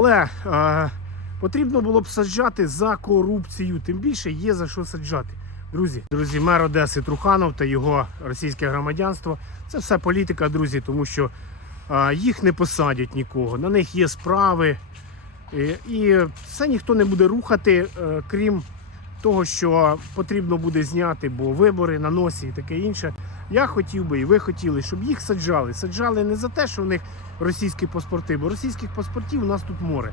Але е, потрібно було б саджати за корупцію. Тим більше є за що саджати. Друзі, друзі, мер Одеси Труханов та його російське громадянство це все політика, друзі, тому що е, їх не посадять нікого. На них є справи. І, і все ніхто не буде рухати, е, крім того, що потрібно буде зняти, бо вибори на носі і таке інше. Я хотів би, і ви хотіли, щоб їх саджали. Саджали не за те, що в них російські паспорти, бо російських паспортів у нас тут море.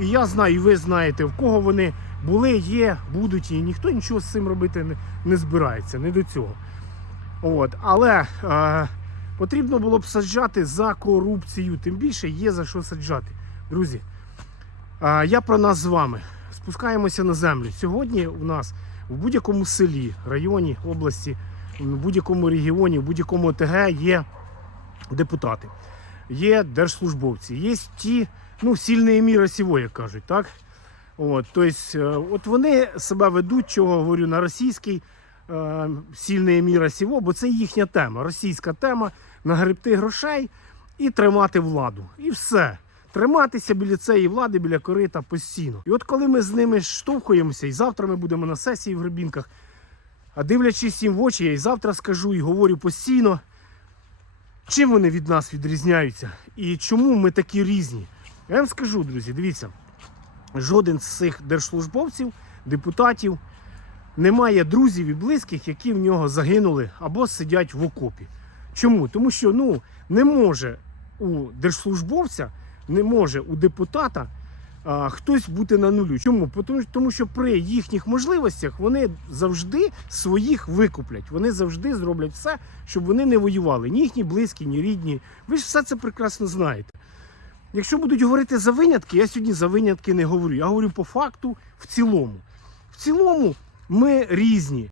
І я знаю, і ви знаєте, в кого вони були, є, будуть, і ніхто нічого з цим робити не, не збирається, не до цього. От. Але е, потрібно було б саджати за корупцію, тим більше є за що саджати. Друзі, е, я про нас з вами. Спускаємося на землю. Сьогодні у нас в будь-якому селі, районі, області, в будь-якому регіоні, в будь-якому ОТГ є депутати, є держслужбовці, є ті, ну, сильні міра сього, як кажуть, так? От, тобто, е, от вони себе ведуть, чого говорю, на російський е, сильний міра сього, бо це їхня тема. Російська тема нагребти грошей і тримати владу. І все. Триматися біля цієї влади, біля корита постійно. І от коли ми з ними штовхуємося, і завтра ми будемо на сесії в Гребінках, а дивлячись їм в очі, я і завтра скажу і говорю постійно, чим вони від нас відрізняються і чому ми такі різні. Я вам скажу, друзі, дивіться, жоден з цих держслужбовців, депутатів не має друзів і близьких, які в нього загинули або сидять в окопі. Чому? Тому що ну, не може у держслужбовця, не може у депутата а, хтось бути на нулю. Чому? Тому, тому що при їхніх можливостях вони завжди своїх викуплять. Вони завжди зроблять все, щоб вони не воювали. Ні їхні близькі, ні рідні. Ви ж все це прекрасно знаєте. Якщо будуть говорити за винятки, я сьогодні за винятки не говорю. Я говорю по факту в цілому. В цілому ми різні.